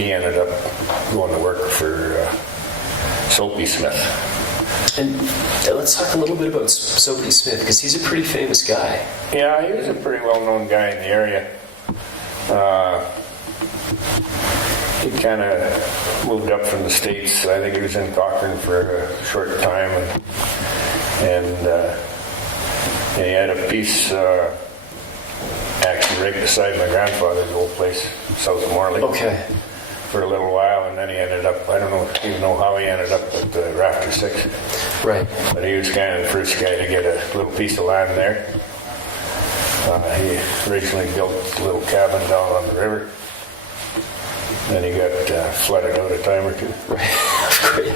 he ended up going to work for Soapy Smith. And let's talk a little bit about Soapy Smith, because he's a pretty famous guy. Yeah, he was a pretty well-known guy in the area. He kind of moved up from the States. I think he was in Cochrane for a short time, and he had a piece actually right beside my grandfather's old place, south of Morley. Okay. For a little while, and then he ended up, I don't even know how he ended up at the Rafter 6. Right. But he was kind of the first guy to get a little piece of land there. He originally built a little cabin down on the river. Then he got flooded out a time or two. Right.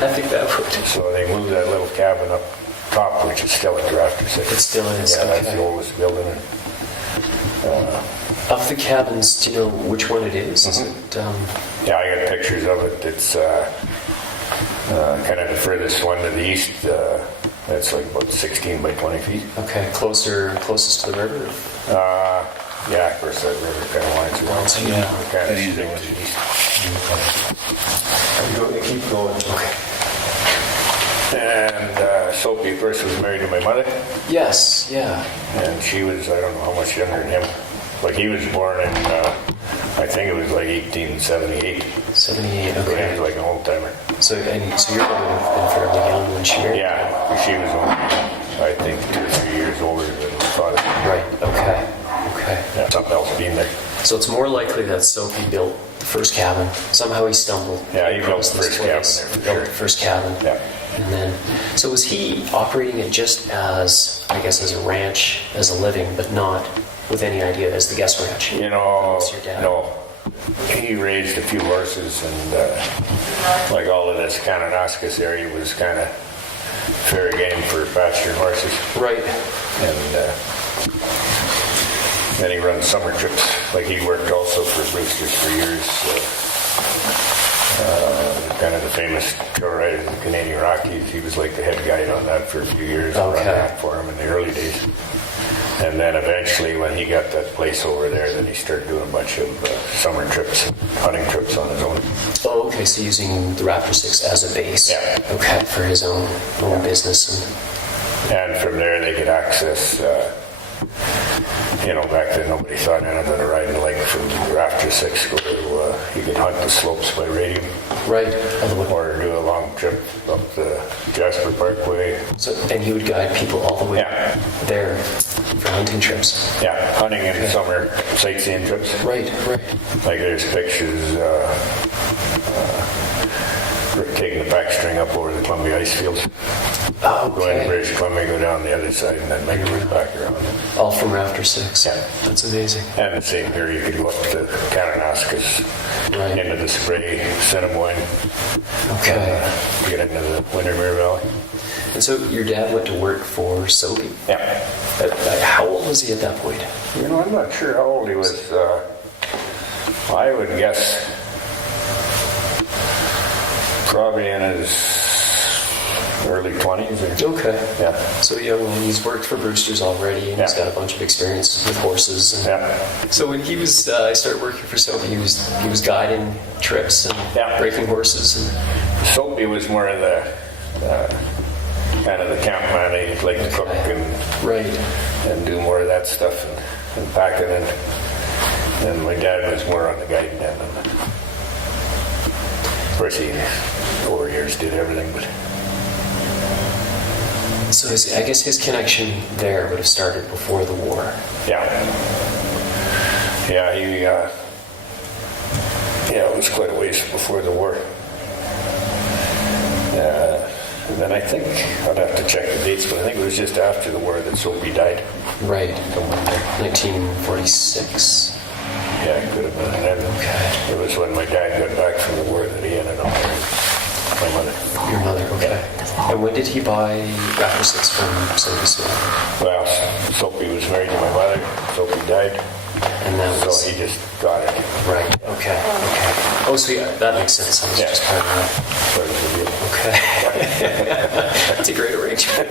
I think that would. So they moved that little cabin up top, which is still at the Rafter 6. It still is. Yeah, that's okay. the oldest building. Of the cabins, do you know which one it is? Is it, Yeah, I got pictures of it. It's kind of the furthest one to the east. That's like about 16 by 20 feet. okay, closest to the river? Yeah, of course, that river kind of winds around. Yeah. Kind of straight to the east. Keep going. Okay. And Soapy, of course, was married to my mother. Yes, yeah. And she was, I don't know how much younger than him. Like, he was born in, I think it was like 1878. 78, So he okay. was like an old timer. So your mother would have been fairly young when she married? Yeah, she was only, I think, 2 or 3 years older than my father. Right, okay. Yeah, something else being there. So it's more likely that Soapy built the first cabin. Somehow he stumbled. Yeah, he built across the this first cabin place. there, for He built sure. the first cabin. Yeah. And then, so was he operating it just as, I guess, as a ranch, as a living, but not with any idea as the guest ranch? You know, Was your dad? no. He raised a few horses, and like all of this Kananaskis area was kind of fair game for pasturing horses. Right. And then he runs summer trips. Like, he worked also for Brewster's for years. Kind of the famous tour rider in the Canadian Rockies. He was like the head guide on that for a few years. Okay. Ran that for him in the early days. And then eventually, when he got that place over there, then he started doing a bunch of summer trips, hunting trips on his own. Oh, okay, so using the Raptor 6 as a base. Yeah. Okay, for his own business. And from there, they could access, back then nobody thought anything of riding a leg from the Rafter 6. Go to, you could hunt the slopes by radio. Right. Or do a long trip up the Jasper Parkway. So, and he would guide people all the way Yeah. there for hunting trips. Yeah, hunting in the summer, sightseeing trips. Right. Like, there's pictures taking the backstring up over the Columbia ice fields. Oh, Go into okay. British Columbia, go down the other side, and then make a route back around. All from Raptor 6. Yeah. That's amazing. And the same here, you could go up to Kananaskis, Right. into the Spray, Assiniboine, Okay. get into the Windermere Valley. And so your dad went to work for Soapy. Yeah. How old was he at that point? I'm not sure how old he was. I would guess probably in his early 20s. Okay. Yeah. So young, and he's worked for Brewster's already, and he's Yeah. got a bunch of experience with horses. And Yeah. So when he was, I started working for Soapy, he was guiding trips and Yeah. breaking horses. And Soapy was more of the kind of the camp man. He'd like to cook right. and do more of that stuff and packing. And my dad was more on the guiding end. And of course, he over years did everything, but So I guess his connection there would have started before the war. yeah, it was quite a ways before the war. And then I think I'd have to check the dates, but I think it was just after the war that Soapy died. Right. 1946. Yeah, it could have been. And then it was when my dad got back from the war that he ended up marrying my mother. Your mother, okay. And when did he buy Raptor 6 from Soapy Smith? Well, Soapy was married to my mother. Soapy died, And that so was... he just got it. Right, okay. Oh, so yeah, that makes sense. I was Yeah. just kind of... Part of the deal. Okay. That's a great arrangement.